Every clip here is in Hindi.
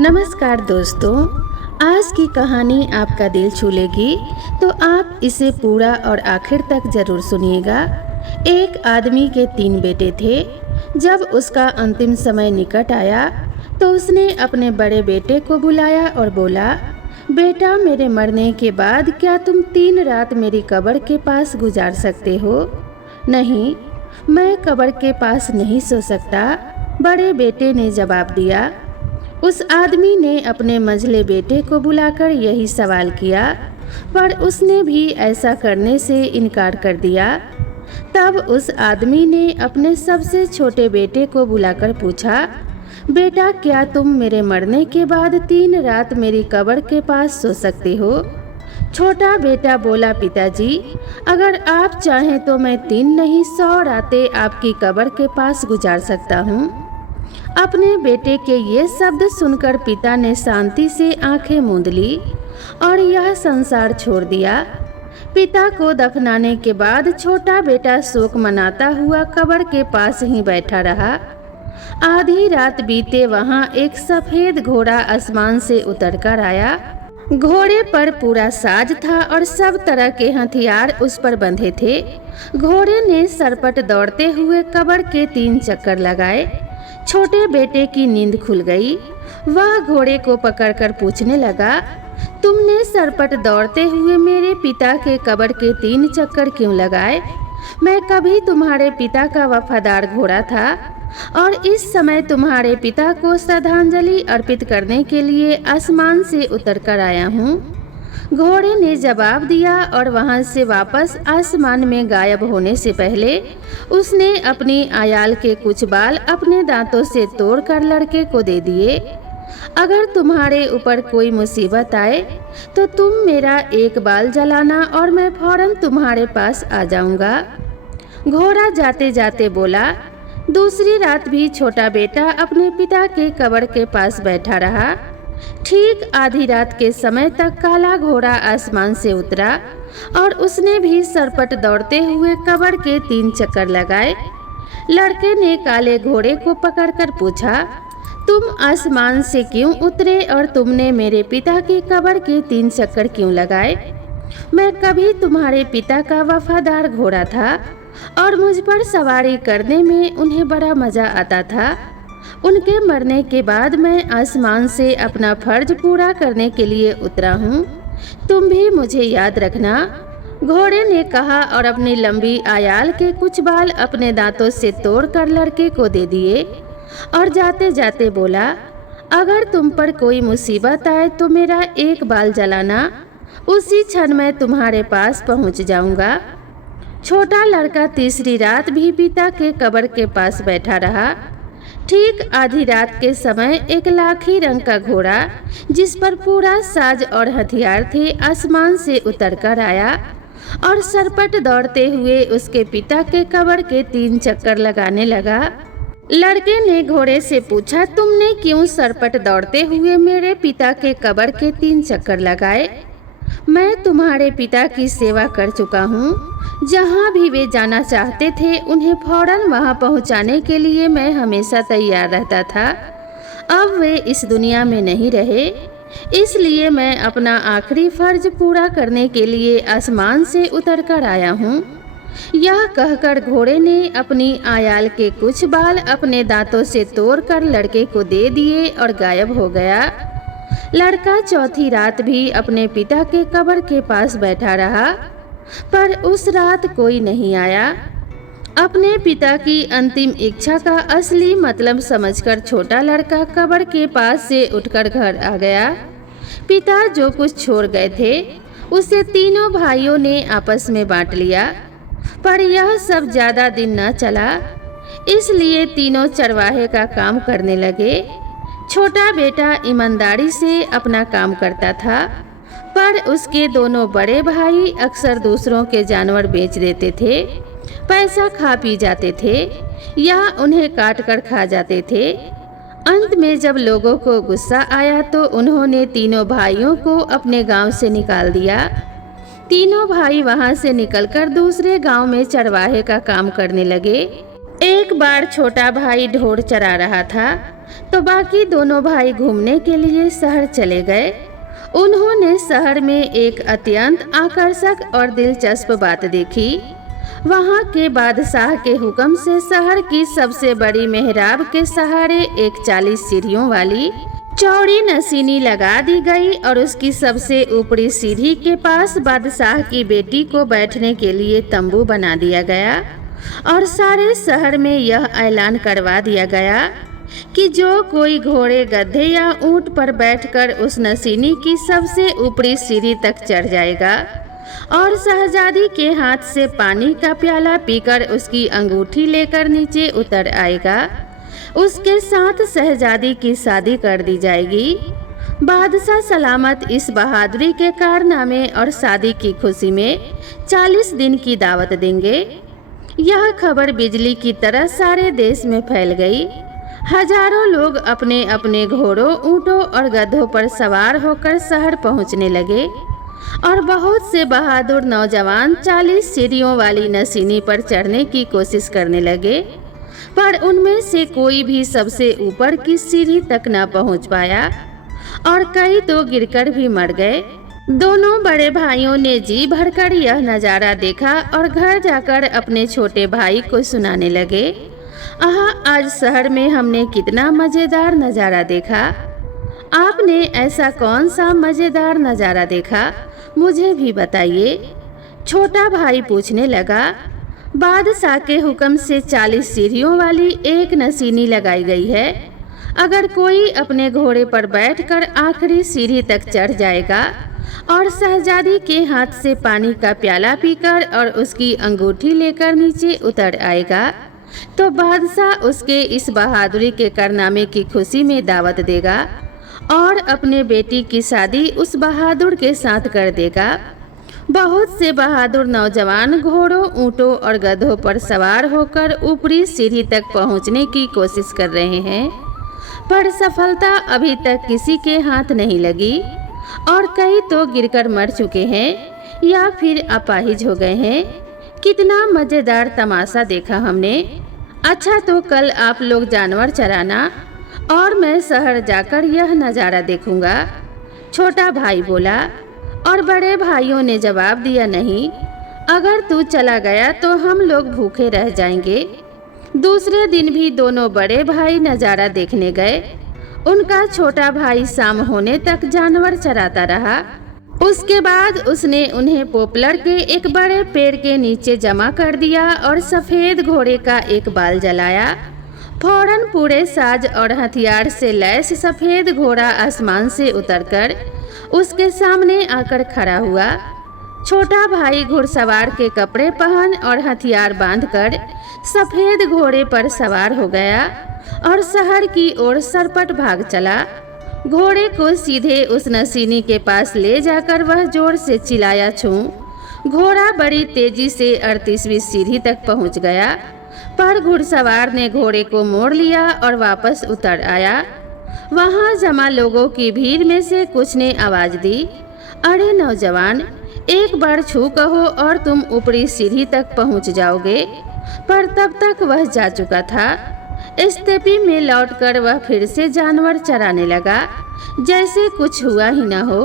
नमस्कार दोस्तों, आज की कहानी आपका दिल छू लेगी तो आप इसे पूरा और आखिर तक जरूर सुनिएगा। एक आदमी के 3 बेटे थे। जब उसका अंतिम समय निकट आया तो उसने अपने बड़े बेटे को बुलाया और बोला, बेटा, मेरे मरने के बाद क्या तुम 3 रात मेरी कब्र के पास गुजार सकते हो? नहीं, मैं कब्र के पास नहीं सो सकता, बड़े बेटे ने जवाब दिया। उस आदमी ने अपने मंझले बेटे को बुलाकर यही सवाल किया, पर उसने भी ऐसा करने से इनकार कर दिया। तब उस आदमी ने अपने सबसे छोटे बेटे को बुलाकर पूछा, बेटा, क्या तुम मेरे मरने के बाद 3 रात मेरी कब्र के पास सो सकते हो? छोटा बेटा बोला, पिताजी, अगर आप चाहें तो मैं 3 नहीं 100 रातें आपकी कब्र के पास गुजार सकता हूँ। अपने बेटे के ये शब्द सुनकर पिता ने शांति से आंखें मूंद ली और यह संसार छोड़ दिया। पिता को दफनाने के बाद छोटा बेटा शोक मनाता हुआ कब्र के पास ही बैठा रहा। आधी रात बीते वहां एक सफेद घोड़ा आसमान से उतरकर आया। घोड़े पर पूरा साज था और सब तरह के हथियार उस पर बंधे थे। घोड़े ने सरपट दौड़ते हुए कब्र के 3 चक्कर लगाए। छोटे बेटे की नींद खुल गई। वह घोड़े को पकड़कर पूछने लगा, तुमने सरपट दौड़ते हुए मेरे पिता के कब्र के 3 चक्कर क्यों लगाए? मैं कभी तुम्हारे पिता का वफादार घोड़ा था और इस समय तुम्हारे पिता को श्रद्धांजलि अर्पित करने के लिए आसमान से उतरकर आया हूँ। घोड़े ने जवाब दिया और वहां से वापस आसमान में गायब होने से पहले उसने अपनी आयाल के कुछ बाल अपने दांतों से तोड़कर लड़के को दे दिए। अगर तुम्हारे ऊपर कोई मुसीबत आए तो तुम मेरा एक बाल जलाना और मैं फौरन तुम्हारे पास आ जाऊंगा। घोड़ा जाते जाते बोला। दूसरी रात भी छोटा बेटा अपने पिता के कब्र के पास बैठा रहा। ठीक आधी रात के समय तक काला घोड़ा आसमान से उतरा और उसने भी सरपट दौड़ते हुए कब्र के 3 चक्कर लगाए। लड़के ने काले घोड़े को पकड़कर पूछा, तुम आसमान से क्यों उतरे और तुमने मेरे पिता की कब्र के 3 चक्कर क्यों लगाए? मैं कभी तुम्हारे पिता का वफादार घोड़ा था और मुझ पर सवारी करने में उन्हें बड़ा मजा आता था। उनके मरने के बाद मैं आसमान से अपना फर्ज पूरा करने के लिए उतरा हूँ। तुम भी मुझे याद रखना। घोड़े ने कहा और अपनी लंबी आयाल के कुछ बाल अपने दांतों से तोड़कर लड़के को दे दिए और जाते जाते बोला, अगर तुम पर कोई मुसीबत आए तो मेरा एक बाल जलाना, उसी क्षण मैं तुम्हारे पास पहुँच जाऊँगा। छोटा लड़का तीसरी रात भी पिता के कब्र के पास बैठा रहा। ठीक आधी रात के समय एक लाखी रंग का घोड़ा जिस पर पूरा साज और हथियार थे आसमान से उतरकर आया और सरपट दौड़ते हुए उसके पिता के कब्र के 3 चक्कर लगाने लगा। लड़के ने घोड़े से पूछा, तुमने क्यों सरपट दौड़ते हुए मेरे पिता के कब्र के 3 चक्कर लगाए? मैं तुम्हारे पिता की सेवा कर चुका हूँ। जहाँ भी वे जाना चाहते थे उन्हें फौरन वहाँ पहुँचाने के लिए मैं हमेशा तैयार रहता था। अब वे इस दुनिया में नहीं रहे, इसलिए मैं अपना आखिरी फर्ज पूरा करने के लिए आसमान से उतरकर आया हूँ। यह कहकर घोड़े ने अपनी आयाल के कुछ बाल अपने दांतों से तोड़कर लड़के को दे दिए और गायब हो गया। लड़का चौथी रात भी अपने पिता के कब्र के पास बैठा रहा, पर उस रात कोई नहीं आया। अपने पिता की अंतिम इच्छा का असली मतलब समझकर छोटा लड़का कब्र के पास से उठकर घर आ गया। पिता जो कुछ छोड़ गए थे उसे तीनों भाइयों ने आपस में बांट लिया, पर यह सब ज्यादा दिन न चला, इसलिए तीनों चरवाहे का काम करने लगे। छोटा बेटा ईमानदारी से अपना काम करता था, पर उसके दोनों बड़े भाई अक्सर दूसरों के जानवर बेच देते थे, पैसा खा पी जाते थे या उन्हें काट कर खा जाते थे। अंत में जब लोगों को गुस्सा आया तो उन्होंने तीनों भाइयों को अपने गांव से निकाल दिया। तीनों भाई वहां से निकलकर दूसरे गांव में चरवाहे का काम करने लगे। एक बार छोटा भाई ढोर चरा रहा था। तो बाकी दोनों भाई घूमने के लिए शहर चले गए। उन्होंने शहर में एक अत्यंत आकर्षक और दिलचस्प बात देखी। वहाँ के बादशाह के हुक्म से शहर की सबसे बड़ी मेहराब के सहारे एक 40 सीढ़ियों वाली चौड़ी नसीनी लगा दी गई और उसकी सबसे ऊपरी सीढ़ी के पास बादशाह की बेटी को बैठने के लिए तंबू बना दिया गया और सारे शहर में यह ऐलान करवा दिया गया कि जो कोई घोड़े, गधे या ऊंट पर बैठकर उस नसीनी की सबसे ऊपरी सीढ़ी तक चढ़ जाएगा और शहजादी के हाथ से पानी का प्याला पीकर उसकी अंगूठी लेकर नीचे उतर आएगा, उसके साथ शहजादी की शादी कर दी जाएगी। बादशाह सलामत इस बहादुरी के कारनामे और शादी की खुशी में 40 दिन की दावत देंगे। यह खबर बिजली की तरह सारे देश में फैल गई। हजारों लोग अपने अपने घोड़ों, ऊंटों और गधों पर सवार होकर शहर पहुंचने लगे और बहुत से बहादुर नौजवान 40 सीढ़ियों वाली नसीनी पर चढ़ने की कोशिश करने लगे, पर उनमें से कोई भी सबसे ऊपर की सीढ़ी तक न पहुंच पाया और कई तो गिरकर भी मर गए। दोनों बड़े भाइयों ने जी भरकर यह नज़ारा देखा और घर जाकर अपने छोटे भाई को सुनाने लगे। आज शहर में हमने कितना मज़ेदार नज़ारा देखा। आपने ऐसा कौन सा मज़ेदार नज़ारा देखा, मुझे भी बताइए। छोटा भाई पूछने लगा। बादशाह के हुक्म से 40 सीढ़ियों वाली एक नसीनी लगाई गई है। अगर कोई अपने घोड़े पर बैठकर आखिरी सीढ़ी तक चढ़ जाएगा और शहजादी के हाथ से पानी का प्याला पीकर और उसकी अंगूठी लेकर नीचे उतर आएगा, तो बादशाह उसके इस बहादुरी के कारनामे की खुशी में दावत देगा और अपने बेटी की शादी उस बहादुर के साथ कर देगा। बहुत से बहादुर नौजवान घोड़ों, ऊंटों और गधों पर सवार होकर ऊपरी सीढ़ी तक पहुंचने की कोशिश कर रहे हैं, पर सफलता अभी तक किसी के हाथ नहीं लगी और कई तो गिरकर मर चुके हैं या फिर अपाहिज हो गए हैं। कितना मज़ेदार तमाशा देखा हमने। अच्छा, तो कल आप लोग जानवर चराना और मैं शहर जाकर यह नज़ारा देखूंगा, छोटा भाई बोला। और बड़े भाइयों ने जवाब दिया, नहीं, अगर तू चला गया तो हम लोग भूखे रह जाएंगे। दूसरे दिन भी दोनों बड़े भाई नज़ारा देखने गए। उनका छोटा भाई शाम होने तक जानवर चराता रहा। उसके बाद उसने उन्हें पोपलर के एक बड़े पेड़ के नीचे जमा कर दिया और सफ़ेद घोड़े का एक बाल जलाया। फौरन पूरे साज और हथियार से लैस सफ़ेद घोड़ा आसमान से उतरकर उसके सामने आकर खड़ा हुआ। छोटा भाई घुड़सवार के कपड़े पहन और हथियार बांधकर सफ़ेद घोड़े पर सवार हो गया और शहर की ओर सरपट भाग चला। घोड़े को सीधे उस नसीनी के पास ले जाकर वह जोर से चिल्लाया, छू। घोड़ा बड़ी तेजी से 38वीं सीढ़ी तक पहुंच गया, पर घुड़सवार ने घोड़े को मोड़ लिया और वापस उतर आया। वहां जमा लोगों की भीड़ में से कुछ ने आवाज दी, अरे नौजवान, एक बार छू कहो और तुम ऊपरी सीढ़ी तक पहुंच जाओगे। पर तब तक वह जा चुका था। स्टेपी में लौटकर वह फिर से जानवर चराने लगा, जैसे कुछ हुआ ही न हो।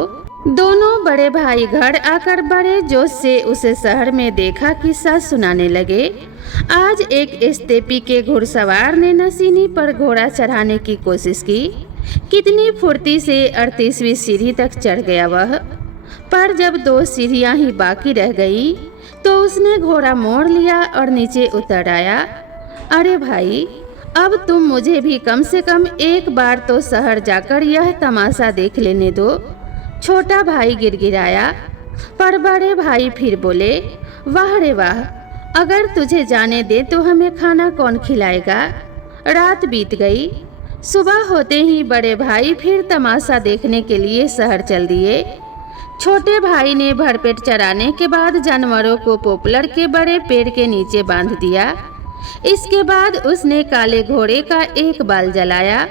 दोनों बड़े भाई घर आकर बड़े जोश से उसे शहर में देखा किस्सा सुनाने लगे। आज एक स्टेपी के घुड़सवार ने नसीनी पर घोड़ा चढ़ाने की कोशिश की। कितनी फुर्ती से 38वीं सीढ़ी तक चढ़ गया वह, पर जब 2 सीढ़ियां ही बाकी रह गई तो उसने घोड़ा मोड़ लिया और नीचे उतर आया। अरे भाई, अब तुम मुझे भी कम से कम एक बार तो शहर जाकर यह तमाशा देख लेने दो, छोटा भाई गिड़गिड़ाया। पर बड़े भाई फिर बोले, वाह रे वाह, अगर तुझे जाने दे तो हमें खाना कौन खिलाएगा। रात बीत गई। सुबह होते ही बड़े भाई फिर तमाशा देखने के लिए शहर चल दिए। छोटे भाई ने भरपेट चराने के बाद जानवरों को पोपलर के बड़े पेड़ के नीचे बांध दिया। इसके बाद उसने काले घोड़े का एक बाल जलाया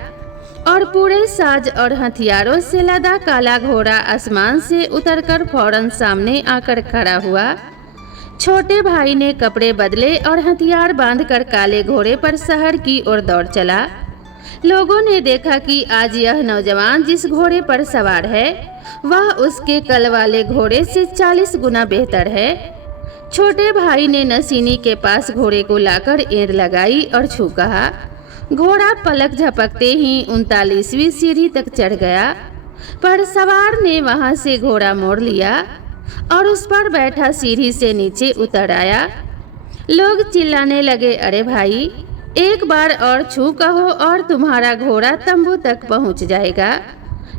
और पूरे साज और हथियारों से लदा काला घोड़ा आसमान से उतरकर फौरन सामने आकर खड़ा हुआ। छोटे भाई ने कपड़े बदले और हथियार बांधकर काले घोड़े पर शहर की ओर दौड़ चला। लोगों ने देखा कि आज यह नौजवान जिस घोड़े पर सवार है वह उसके कल वाले घोड़े से 40 गुना बेहतर है। छोटे भाई ने नसीनी के पास घोड़े को लाकर एड़ लगाई और छू कहा। घोड़ा पलक झपकते ही 39वीं सीढ़ी तक चढ़ गया, पर सवार ने वहां से घोड़ा मोड़ लिया और उस पर बैठा सीढ़ी से नीचे उतर आया। लोग चिल्लाने लगे, अरे भाई, एक बार और छू कहो और तुम्हारा घोड़ा तंबू तक पहुंच जाएगा।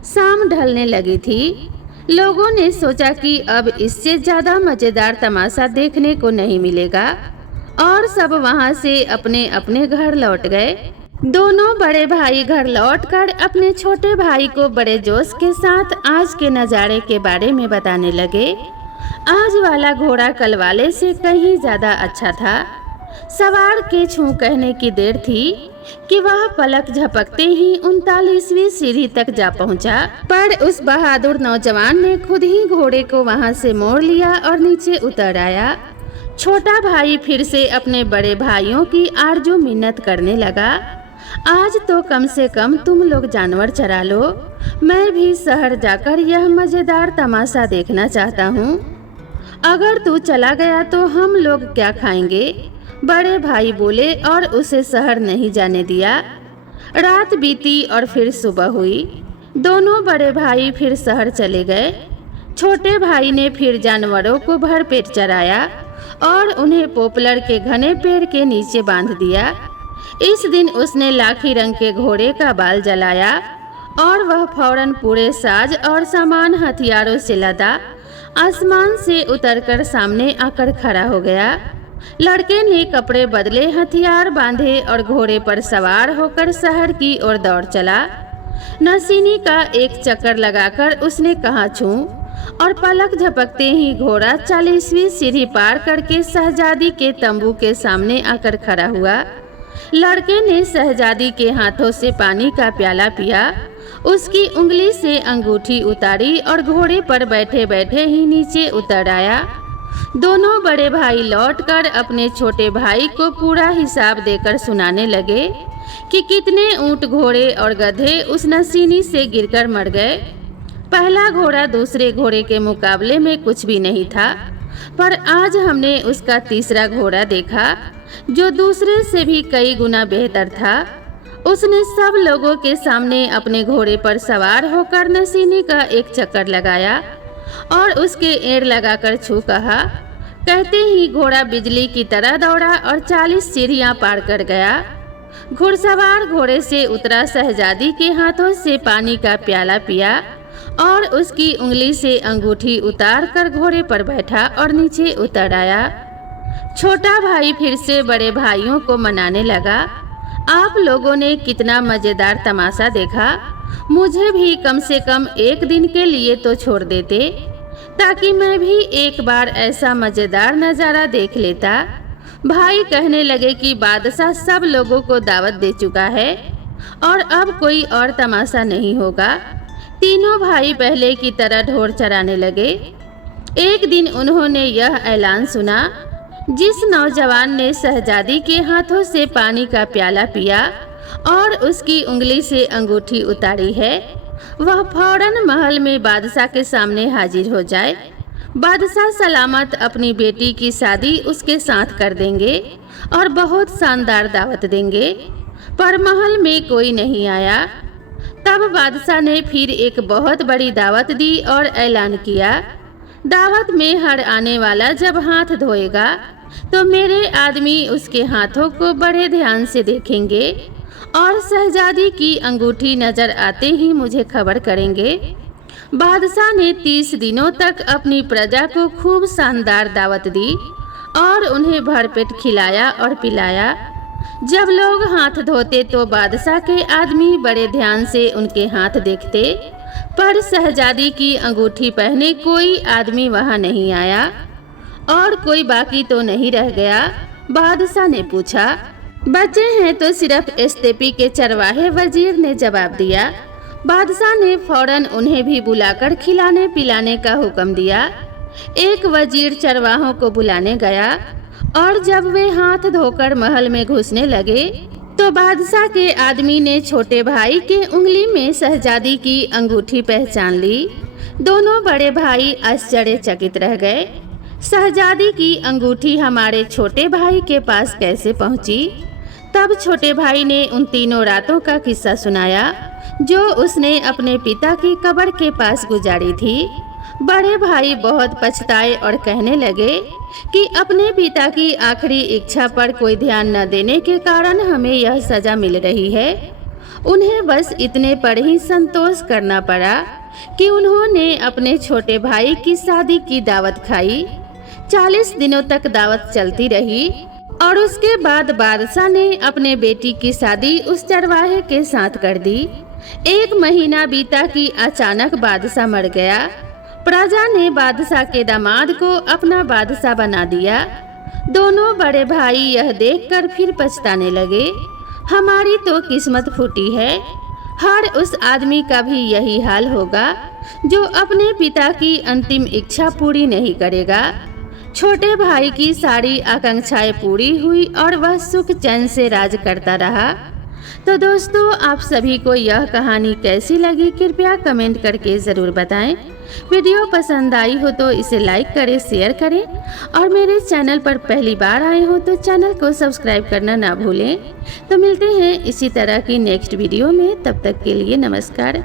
शाम ढलने लगी थी। लोगों ने सोचा कि अब इससे ज्यादा मजेदार तमाशा देखने को नहीं मिलेगा और सब वहां से अपने अपने घर लौट गए। दोनों बड़े भाई घर लौटकर अपने छोटे भाई को बड़े जोश के साथ आज के नज़ारे के बारे में बताने लगे। आज वाला घोड़ा कल वाले से कहीं ज्यादा अच्छा था। सवार के छू कहने की देर थी कि वह पलक झपकते ही 39वीं सीढ़ी तक जा पहुंचा, पर उस बहादुर नौजवान ने खुद ही घोड़े को वहां से मोड़ लिया और नीचे उतर आया। छोटा भाई फिर से अपने बड़े भाइयों की आरजू मिन्नत करने लगा, आज तो कम से कम तुम लोग जानवर चरा लो, मैं भी शहर जाकर यह मजेदार तमाशा देखना चाहता हूँ। अगर तू चला गया तो हम लोग क्या खाएंगे? बड़े भाई बोले और उसे शहर नहीं जाने दिया। रात बीती और फिर सुबह हुई। दोनों बड़े भाई फिर शहर चले गए। छोटे भाई ने फिर जानवरों को भरपेट चराया और उन्हें पोपलर के घने पेड़ के नीचे बांध दिया। इस दिन उसने लाखी रंग के घोड़े का बाल जलाया और वह फौरन पूरे साज और सामान हथियारों से लदा आसमान से उतरकर सामने आकर खड़ा हो गया। लड़के ने कपड़े बदले, हथियार बांधे और घोड़े पर सवार होकर शहर की ओर दौड़ चला। नसीनी का एक चक्कर लगाकर उसने कहा छू और पलक झपकते ही घोड़ा 40वीं सीढ़ी पार करके शहजादी के तंबू के सामने आकर खड़ा हुआ। लड़के ने शहजादी के हाथों से पानी का प्याला पिया, उसकी उंगली से अंगूठी उतारी और घोड़े पर बैठे बैठे ही नीचे उतर आया। दोनों बड़े भाई लौटकर अपने छोटे भाई को पूरा हिसाब देकर सुनाने लगे कि कितने ऊंट, घोड़े और गधे उस नसीनी से गिरकर मर गए। पहला घोड़ा दूसरे घोड़े के मुकाबले में कुछ भी नहीं था, पर आज हमने उसका तीसरा घोड़ा देखा जो दूसरे से भी कई गुना बेहतर था। उसने सब लोगों के सामने अपने घोड़े पर सवार होकर नसीनी का एक चक्कर लगाया और उसके एड़ लगाकर छू कहा। कहते ही घोड़ा बिजली की तरह दौड़ा और 40 सीढ़ियां पार कर गया। घुड़सवार घोड़े से उतरा, शहजादी के हाथों से पानी का प्याला पिया और उसकी उंगली से अंगूठी उतार कर घोड़े पर बैठा और नीचे उतर आया। छोटा भाई फिर से बड़े भाइयों को मनाने लगा, आप लोगों ने कितना मजेदार तमाशा देखा, मुझे भी कम से कम एक दिन के लिए तो छोड़ देते ताकि मैं भी एक बार ऐसा मजेदार नज़ारा देख लेता। भाई कहने लगे कि बादशाह सब लोगों को दावत दे चुका है और अब कोई और तमाशा नहीं होगा। तीनों भाई पहले की तरह ढोर चराने लगे। एक दिन उन्होंने यह ऐलान सुना, जिस नौजवान ने शहजादी के हाथों से पानी का प्याला पिया और उसकी उंगली से अंगूठी उतारी है, वह फौरन महल में बादशाह के सामने हाजिर हो जाए। बादशाह सलामत अपनी बेटी की शादी उसके साथ कर देंगे और बहुत शानदार दावत देंगे, पर महल में कोई नहीं आया। तब बादशाह ने फिर एक बहुत बड़ी दावत दी और ऐलान किया, दावत में हर आने वाला जब हाथ धोएगा तो मेरे आदमी उसके हाथों को बड़े ध्यान से देखेंगे और शहजादी की अंगूठी नजर आते ही मुझे खबर करेंगे। बादशाह ने 30 दिनों तक अपनी प्रजा को खूब शानदार दावत दी और उन्हें भरपेट खिलाया और पिलाया। जब लोग हाथ धोते तो बादशाह के आदमी बड़े ध्यान से उनके हाथ देखते, पर शहजादी की अंगूठी पहने कोई आदमी वहां नहीं आया। और कोई बाकी तो नहीं रह गया? बादशाह ने पूछा। बचे हैं तो सिर्फ एस्तेपी के चरवाहे, वजीर ने जवाब दिया। बादशाह ने फौरन उन्हें भी बुलाकर खिलाने पिलाने का हुक्म दिया। एक वजीर चरवाहों को बुलाने गया और जब वे हाथ धोकर महल में घुसने लगे तो बादशाह के आदमी ने छोटे भाई के उंगली में शहजादी की अंगूठी पहचान ली। दोनों बड़े भाई आश्चर्यचकित रह गए। शहजादी की अंगूठी हमारे छोटे भाई के पास कैसे पहुंची? तब छोटे भाई ने उन तीनों रातों का किस्सा सुनाया जो उसने अपने पिता की कब्र के पास गुजारी थी। बड़े भाई बहुत पछताए और कहने लगे कि अपने पिता की आखिरी इच्छा पर कोई ध्यान न देने के कारण हमें यह सजा मिल रही है। उन्हें बस इतने पर ही संतोष करना पड़ा कि उन्होंने अपने छोटे भाई की शादी की दावत खाई। 40 दिनों तक दावत चलती रही और उसके बाद बादशाह ने अपने बेटी की शादी उस चरवाहे के साथ कर दी। 1 महीना बीता कि अचानक बादशाह मर गया। प्रजा ने बादशाह के दामाद को अपना बादशाह बना दिया। दोनों बड़े भाई यह देखकर फिर पछताने लगे, हमारी तो किस्मत फूटी है। हर उस आदमी का भी यही हाल होगा जो अपने पिता की अंतिम इच्छा पूरी नहीं करेगा। छोटे भाई की सारी आकांक्षाएं पूरी हुई और वह सुख चैन से राज करता रहा। तो दोस्तों, आप सभी को यह कहानी कैसी लगी कृपया कमेंट करके ज़रूर बताएं। वीडियो पसंद आई हो तो इसे लाइक करें, शेयर करें और मेरे चैनल पर पहली बार आए हो तो चैनल को सब्सक्राइब करना ना भूलें। तो मिलते हैं इसी तरह की नेक्स्ट वीडियो में, तब तक के लिए नमस्कार।